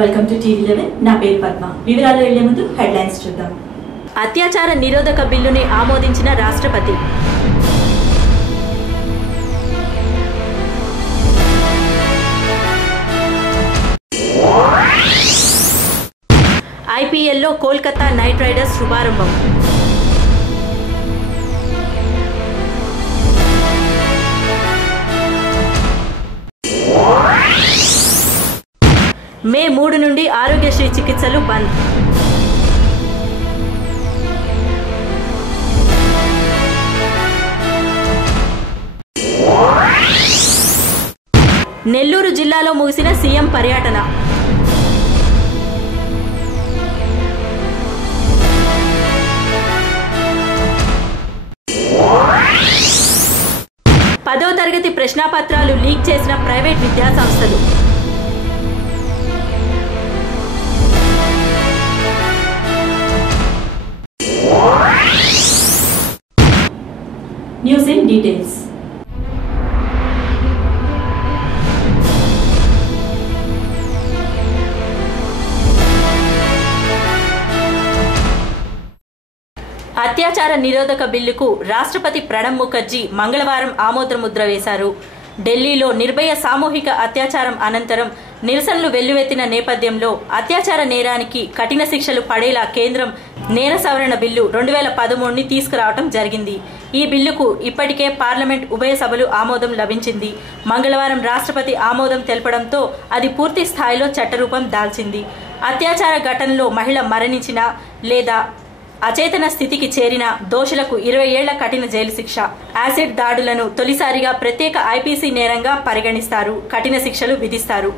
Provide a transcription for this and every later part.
Welcome to టీవీ11 నా పేరు పద్మ. వివరాలు వెళ్లే ముందు హెడ్లైన్స్ చూద్దాం. అత్యాచార నిరోధక బిల్లుని ఆమోదించిన రాష్ట్రపతి. ఐపీఎల్లో కోల్కతా నైట్ రైడర్స్ శుభారంభం. మే 3 నుండి ఆరోగ్యశ్రీ చికిత్సలు బంద్. నెల్లూరు జిల్లాలో ముగిసిన సీఎం పర్యటన. పదో తరగతి ప్రశ్నాపత్రాలు లీక్ చేసిన ప్రైవేట్ విద్యాసంస్థలు. News in details. అత్యాచార నిరోధక బిల్లుకు రాష్ట్రపతి ప్రణబ్ ముఖర్జీ మంగళవారం ఆమోదముద్ర వేశారు. ఢిల్లీలో నిర్భయ సామూహిక అత్యాచారం అనంతరం నిరసనలు వెల్లువెత్తిన నేపథ్యంలో అత్యాచార నేరానికి కఠిన శిక్షలు పడేలా కేంద్రం నేర సవరణ బిల్లు 2013ని తీసుకురావడం జరిగింది. ఈ బిల్లుకు ఇప్పటికే పార్లమెంట్ ఉభయ సభలు ఆమోదం లభించింది. మంగళవారం రాష్ట్రపతి ఆమోదం తెలపడంతో అది పూర్తి స్థాయిలో చట్టరూపం దాల్చింది. అత్యాచార ఘటనలో మహిళ మరణించిన లేదా అచేతన స్థితికి చేరిన దోషులకు 20 ఏళ్ల కఠిన జైలు శిక్ష, యాసిడ్ దాడులను తొలిసారిగా ప్రత్యేక ఐపీసీ నేరంగా పరిగణిస్తారు, కఠిన శిక్షలు విధిస్తారు.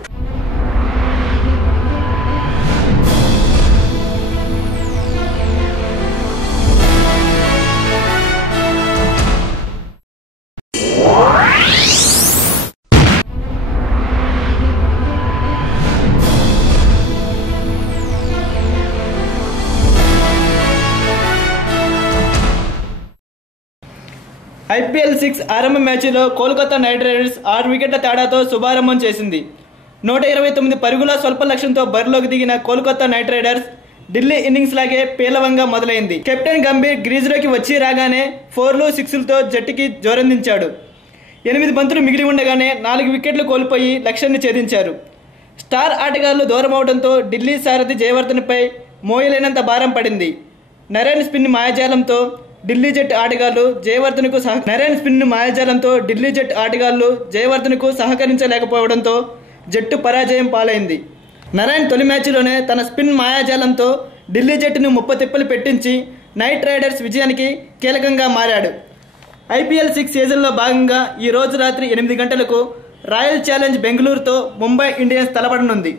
ఐపీఎల్ 6 ఆరంభ మ్యాచ్లో కోల్కతా నైట్ రైడర్స్ 6 వికెట్ల తేడాతో శుభారంభం చేసింది. 129 పరుగుల స్వల్ప లక్ష్యంతో బరిలోకి దిగిన Kolkata night riders Delhi innings లాగే పేలవంగా మొదలైంది. కెప్టెన్ గంభీర్ గ్రీజులోకి వచ్చి రాగానే 4లు 6లతో జట్టుకి జోరందించాడు. 8 బంతులు మిగిలి ఉండగానే 4 వికెట్లు కోల్పోయి లక్ష్యాన్ని ఛేదించారు. స్టార్ ఆటగాళ్లు దూరం అవడంతో ఢిల్లీ సారథి జయవర్ధన్పై మోయలేనంత భారం పడింది. నరేన్ స్పిన్ మాయాజాలంతో ఢిల్లీ జట్టు ఆటగాళ్లు జయవర్ధన్కు సహకరించలేకపోవడంతో జట్టు పరాజయం పాలైంది. నరేన్ తొలి మ్యాచ్లోనే తన స్పిన్ మాయాజాలంతో ఢిల్లీ జట్టును ముప్పతిప్పలు పెట్టించి నైట్ రైడర్స్ విజయానికి కీలకంగా మారాడు. ఐపీఎల్ 6 సీజన్లో భాగంగా ఈ రోజు రాత్రి 8 గంటలకు రాయల్ ఛాలెంజ్ బెంగళూరుతో ముంబై ఇండియన్స్ తలపడనుంది.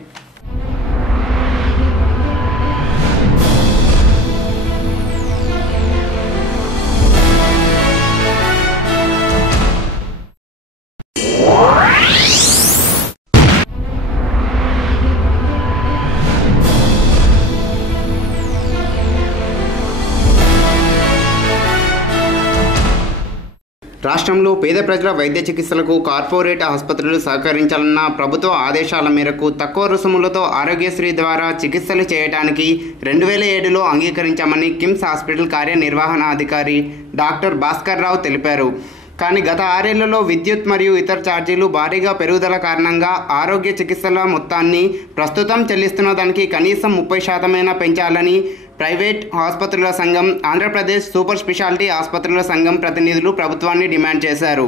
రాష్ట్రంలో పేద ప్రజల వైద్య చికిత్సలకు కార్పొరేట్ ఆసుపత్రులు సహకరించాలన్న ప్రభుత్వ ఆదేశాల మేరకు తక్కువ రుసుములతో ఆరోగ్యశ్రీ ద్వారా చికిత్సలు చేయడానికి 2007లో అంగీకరించామని కిమ్స్ హాస్పిటల్ కార్యనిర్వహణాధికారి డాక్టర్ భాస్కర్ రావు తెలిపారు. కానీ గత 6 ఏళ్లలో విద్యుత్ మరియు ఇతర ఛార్జీలు భారీగా పెరుగుదల కారణంగా ఆరోగ్య చికిత్సల మొత్తాన్ని ప్రస్తుతం చెల్లిస్తున్న దానికి కనీసం 30% పెంచాలని ప్రైవేట్ ఆసుపత్రుల సంఘం, ఆంధ్రప్రదేశ్ సూపర్ స్పెషాలిటీ ఆసుపత్రుల సంఘం ప్రతినిధులు ప్రభుత్వాన్ని డిమాండ్ చేశారు.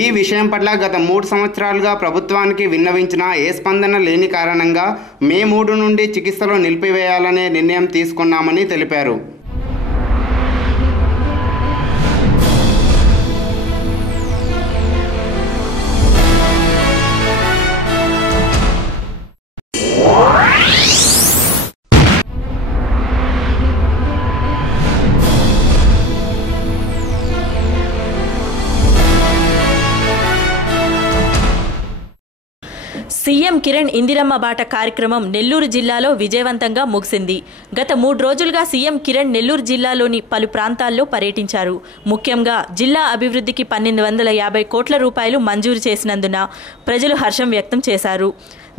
ఈ విషయం పట్ల గత 3 సంవత్సరాలుగా ప్రభుత్వానికి విన్నవించినా ఏ స్పందన లేని కారణంగా మే 3 నుండి చికిత్సలు నిలిపివేయాలనే నిర్ణయం తీసుకున్నామని తెలిపారు. సీఎం కిరణ్ ఇందిరమ్మ బాట కార్యక్రమం నెల్లూరు జిల్లాలో విజయవంతంగా ముగిసింది. గత 3 రోజులుగా సీఎం కిరణ్ నెల్లూరు జిల్లాలోని పలు ప్రాంతాల్లో పర్యటించారు. ముఖ్యంగా జిల్లా అభివృద్ధికి 1250 కోట్ల రూపాయలు మంజూరు చేసినందున ప్రజలు హర్షం వ్యక్తం చేశారు.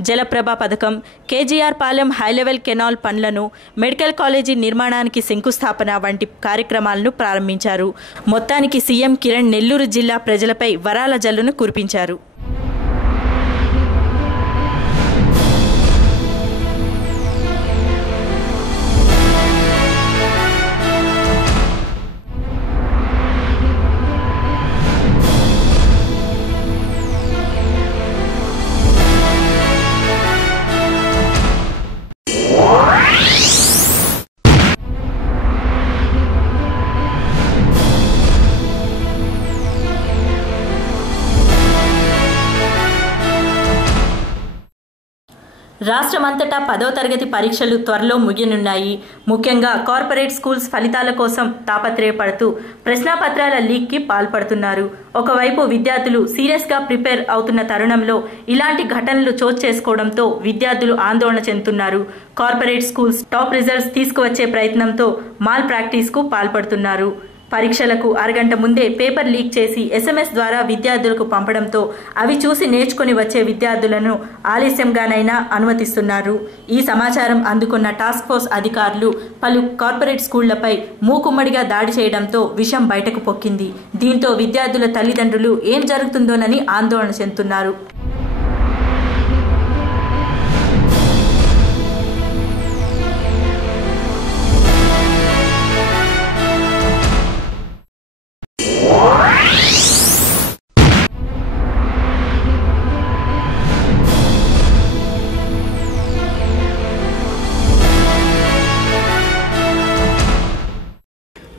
జలప్రభ పథకం, కేజీఆర్ పాలెం హైలెవెల్ కెనాల్ పనులను, మెడికల్ కాలేజీ నిర్మాణానికి శంకుస్థాపన వంటి కార్యక్రమాలను ప్రారంభించారు. మొత్తానికి సీఎం కిరణ్ నెల్లూరు జిల్లా ప్రజలపై వరాల జల్లును కురిపించారు. రాష్ట్రమంతటా 10వ తరగతి పరీక్షలు త్వరలో ముగియనున్నాయి. ముఖ్యంగా కార్పొరేట్ స్కూల్స్ ఫలితాల కోసం తాపత్రయపడుతూ ప్రశ్నాపత్రాల లీక్కి పాల్పడుతున్నారు. ఒకవైపు విద్యార్థులు సీరియస్గా ప్రిపేర్ అవుతున్న తరుణంలో ఇలాంటి ఘటనలు చోటు చేసుకోవడంతో విద్యార్థులు ఆందోళన చెందుతున్నారు. కార్పొరేట్ స్కూల్స్ టాప్ రిజల్ట్స్ తీసుకువచ్చే ప్రయత్నంతో మాల్ ప్రాక్టీస్కు పాల్పడుతున్నారు. పరీక్షలకు అరగంట ముందే పేపర్ లీక్ చేసి SMS ద్వారా విద్యార్థులకు పంపడంతో అవి చూసి నేర్చుకుని వచ్చే విద్యార్థులను ఆలస్యంగానైనా అనుమతిస్తున్నారు. ఈ సమాచారం అందుకున్న టాస్క్ ఫోర్స్ అధికారులు పలు కార్పొరేట్ స్కూళ్లపై మూకుమ్మడిగా దాడి చేయడంతో విషయం బయటకు పొక్కింది. దీంతో విద్యార్థుల తల్లిదండ్రులు ఏం జరుగుతుందోనని ఆందోళన చెందుతున్నారు.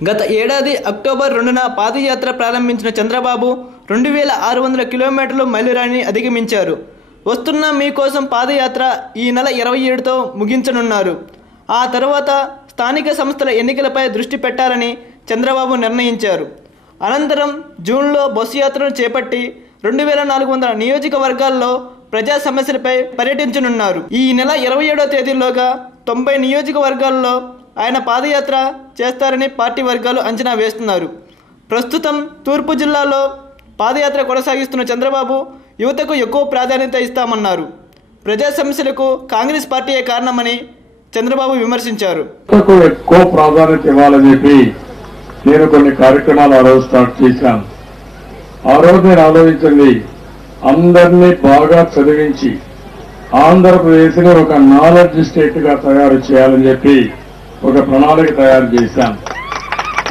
గత ఏడాది అక్టోబర్ 2న పాదయాత్ర ప్రారంభించిన చంద్రబాబు 2600 కిలోమీటర్లు మైలురాయిని అధిగమించారు. వస్తున్న మీకోసం పాదయాత్ర ఈ నెల 27తో ముగించనున్నారు. ఆ తర్వాత స్థానిక సంస్థల ఎన్నికలపై దృష్టి పెట్టాలని చంద్రబాబు నిర్ణయించారు. అనంతరం జూన్లో బస్సు యాత్రను చేపట్టి 2400 నియోజకవర్గాల్లో ప్రజా సమస్యలపై పర్యటించనున్నారు. ఈ నెల 27వ తేదీలోగా 90 నియోజకవర్గాల్లో ఆయన పాదయాత్ర చేస్తారని పార్టీ వర్గాలు అంచనా వేస్తున్నారు. ప్రస్తుతం తూర్పు జిల్లాలో పాదయాత్ర కొనసాగిస్తున్న చంద్రబాబు యువతకు ఎక్కువ ప్రాధాన్యత ఇస్తామన్నారు. ప్రజా సమస్యలకు కాంగ్రెస్ పార్టీయే కారణమని చంద్రబాబు విమర్శించారు. ఎక్కువ ప్రాధాన్యత ఇవ్వాలని చెప్పి నేను కొన్ని కార్యక్రమాలు ఆ రోజు స్టార్ట్ చేశాను. ఆ రోజు నేను ఆలోచించింది అందరినీ బాగా చదివించి ఆంధ్రప్రదేశ్ని ఒక నాలెడ్జ్ స్టేట్ గా తయారు చేయాలని చెప్పి ఒక ప్రణాళిక తయారు చేశాను.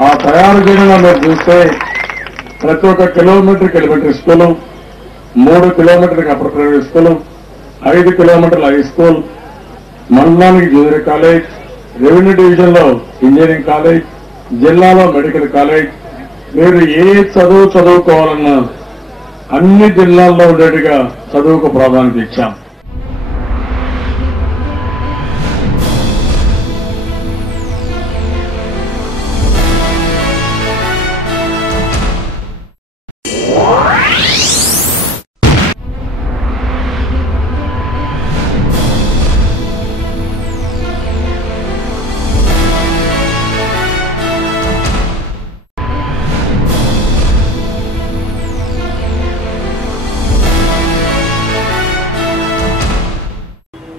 ఆ తయారు చేయడంలో మీరు చూస్తే ప్రతి ఒక్క కిలోమీటర్కి ఎలిమెంటరీ స్కూలు, 3 కిలోమీటర్కి అప్పర్ ప్రైమరీ స్కూలు, 5 కిలోమీటర్ల హై స్కూల్, మండలానికి జూనియర్ కాలేజ్, రెవెన్యూ డివిజన్లో ఇంజనీరింగ్ కాలేజ్, జిల్లాలో మెడికల్ కాలేజ్. మీరు ఏ చదువుకోవాలన్నా అన్ని జిల్లాల్లో ఉండేట్టుగా చదువుకు ప్రాధాన్యత ఇచ్చాం.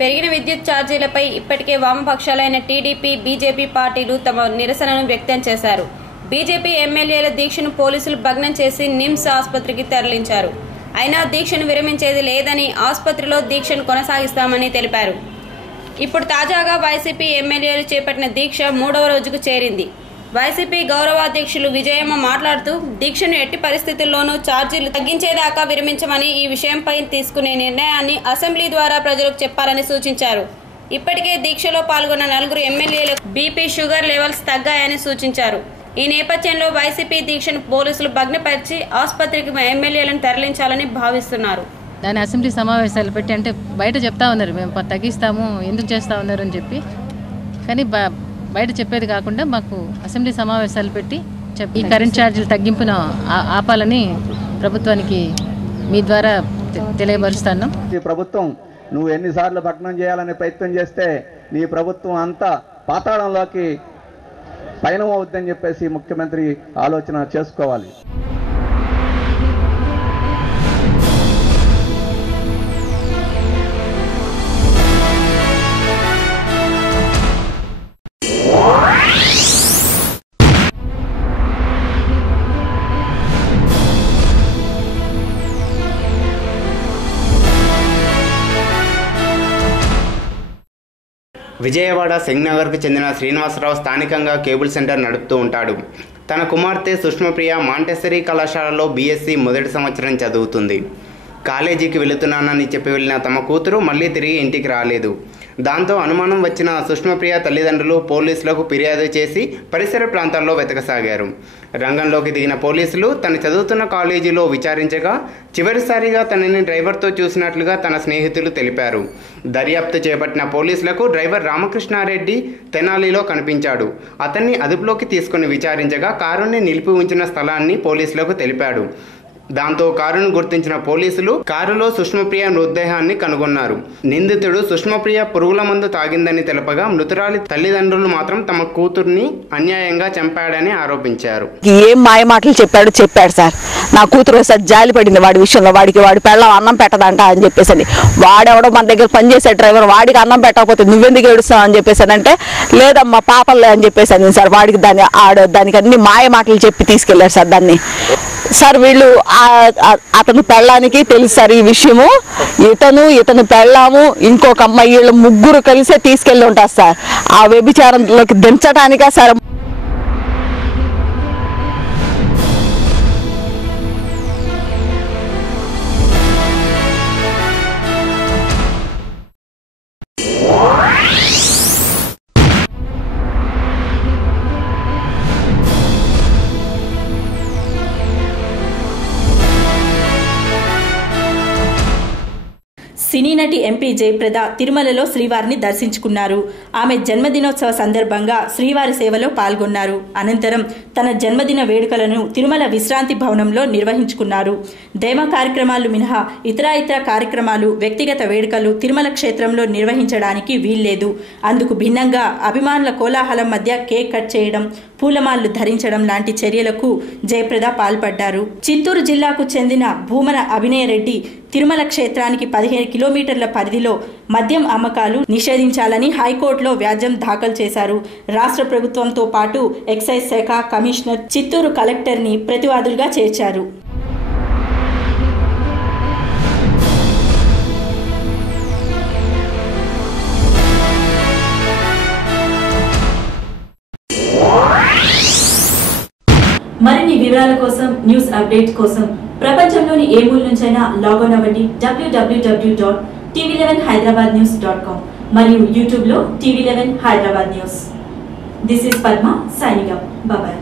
పెరిగిన విద్యుత్ ఛార్జీలపై ఇప్పటికే వామపక్షాలైన టీడీపీ, బీజేపీ పార్టీలు తమ నిరసనను వ్యక్తం చేశారు. బీజేపీ ఎమ్మెల్యేల దీక్షను పోలీసులు భగ్నం చేసి నిమ్స్ ఆసుపత్రికి తరలించారు. అయినా దీక్షను విరమించేది లేదని, ఆసుపత్రిలో దీక్షను కొనసాగిస్తామని తెలిపారు. ఇప్పుడు తాజాగా వైసీపీ ఎమ్మెల్యేలు చేపట్టిన దీక్ష 3వ రోజుకు చేరింది. వైసీపీ గౌరవాధ్యక్షులు విజయమ్మ మాట్లాడుతూ దీక్షను ఎట్టి పరిస్థితుల్లోనూ ఛార్జీలు తగ్గించేదాకా విరమించమని, ఈ విషయంపై తీసుకునే నిర్ణయాన్ని అసెంబ్లీ ద్వారా ప్రజలకు చెప్పాలని సూచించారు. ఇప్పటికే దీక్షలో పాల్గొన్న 4 ఎమ్మెల్యేలకు బీపీ, షుగర్ లెవెల్స్ తగ్గాయని సూచించారు. ఈ నేపథ్యంలో వైసీపీ దీక్షను పోలీసులు భగ్నపరిచి ఆసుపత్రికి ఎమ్మెల్యేలను తరలించాలని భావిస్తున్నారు. దాని అసెంబ్లీ సమావేశాలు పెట్టి అంటే బయట చెప్తా ఉన్నారు, మేము తగ్గిస్తాము, ఎందుకు చేస్తా ఉన్నారు అని చెప్పి. కానీ బయట చెప్పేది కాకుండా మాకు అసెంబ్లీ సమావేశాలు పెట్టి ఈ కరెంట్ ఛార్జీలు తగ్గింపును ఆపాలని ప్రభుత్వానికి మీ ద్వారా తెలియపరుస్తాను. ఈ ప్రభుత్వం నువ్వు ఎన్నిసార్లు భగ్నం చేయాలనే ప్రయత్నం చేస్తే నీ ప్రభుత్వం అంతా పాతాళంలోకి పయనం అవుద్దని చెప్పేసి ముఖ్యమంత్రి ఆలోచన చేసుకోవాలి. విజయవాడ సింగ్నగర్కు చెందిన శ్రీనివాసరావు స్థానికంగా కేబుల్ సెంటర్ నడుపుతూ ఉంటాడు. తన కుమార్తె సుష్మప్రియ మాంటెసరీ కళాశాలలో బీఎస్సీ మొదటి సంవత్సరం చదువుతుంది. కాలేజీకి వెళుతున్నానని చెప్పి వెళ్ళిన తమ కూతురు మళ్ళీ తిరిగి ఇంటికి రాలేదు. దాంతో అనుమానం వచ్చిన సుష్మప్రియ తల్లిదండ్రులు పోలీసులకు ఫిర్యాదు చేసి పరిసర ప్రాంతాల్లో వెతకసాగారు. రంగంలోకి దిగిన పోలీసులు తను చదువుతున్న కాలేజీలో విచారించగా చివరిసారిగా తనని డ్రైవర్తో చూసినట్లుగా తన స్నేహితులు తెలిపారు. దర్యాప్తు చేపట్టిన పోలీసులకు డ్రైవర్ రామకృష్ణారెడ్డి తెనాలిలో కనిపించాడు. అతన్ని అదుపులోకి తీసుకుని విచారించగా కారుని నిలిపి ఉంచిన స్థలాన్ని పోలీసులకు తెలిపాడు. దాంతో కారును గుర్తించిన పోలీసులు కారులో సుష్మప్రియ మృతదేహాన్ని కనుగొన్నారు. నిందితుడు సుష్మప్రియ పురుగుల మందు తాగిందని తెలపగా మృతురాలి తల్లిదండ్రులు మాత్రం తమ కూతుర్ని అన్యాయంగా చంపాడని ఆరోపించారు. ఏం మాయ మాటలు చెప్పాడు సార్. నా కూతురు ఒకసారి జాలి పడింది వాడి విషయంలో. వాడి పెళ్ళం అన్నం పెట్టదంట అని చెప్పేసి, వాడెవడో మన దగ్గర పనిచేసే డ్రైవర్, వాడికి అన్నం పెట్టకపోతే నువ్వెందుకు ఏడుస్తావు అని చెప్పేసానంటే, లేదమ్మా పాపలే అని చెప్పేసాను సార్. వాడికి దానికి అన్ని మాయ మాటలు చెప్పి తీసుకెళ్లారు సార్ దాన్ని. సార్ వీళ్ళు అతని పెళ్ళానికి తెలుసు సార్ ఈ విషయము. ఇతను పెళ్ళాము ఇంకొక అమ్మాయి వీళ్ళు ముగ్గురు కలిసే తీసుకెళ్ళి ఉంటారు సార్. ఆ వ్యభిచారంలోకి దించడానికా సార్. సినీ నటి ఎంపీ జయప్రద తిరుమలలో శ్రీవారిని దర్శించుకున్నారు. ఆమె జన్మదినోత్సవ సందర్భంగా శ్రీవారి సేవలో పాల్గొన్నారు. అనంతరం తన జన్మదిన వేడుకలను తిరుమల విశ్రాంతి భవనంలో నిర్వహించుకున్నారు. దైవ కార్యక్రమాలు మినహా ఇతర కార్యక్రమాలు, వ్యక్తిగత వేడుకలు తిరుమల క్షేత్రంలో నిర్వహించడానికి వీల్లేదు. అందుకు భిన్నంగా అభిమానుల కోలాహలం మధ్య కేక్ కట్ చేయడం, పూలమాలలు ధరించడం లాంటి చర్యలకు జయప్రద పాల్పడ్డారు. చిత్తూరు జిల్లాకు చెందిన భూమన అభినయ రెడ్డి తిరుమల క్షేత్రానికి 15 కిలోమీటర్ల పరిధిలో మద్యం అమ్మకాలు నిషేధించాలని హైకోర్టులో వ్యాజ్యం దాఖలు చేశారు. రాష్ట్ర ప్రభుత్వంతో పాటు ఎక్సైజ్ శాఖ కమిషనర్, చిత్తూరు కలెక్టర్ని ప్రతివాదులుగా చేర్చారు. మరిన్ని వివరాల కోసం, న్యూస్ అప్డేట్ కోసం ప్రపంచంలోని ఏ మూల నుంచైనా లాగిన్ అవ్వండి www.tv11hyderabadnews.com మరియు యూట్యూబ్లో TV11 Hyderabad news. This is Padma signing up. Bye.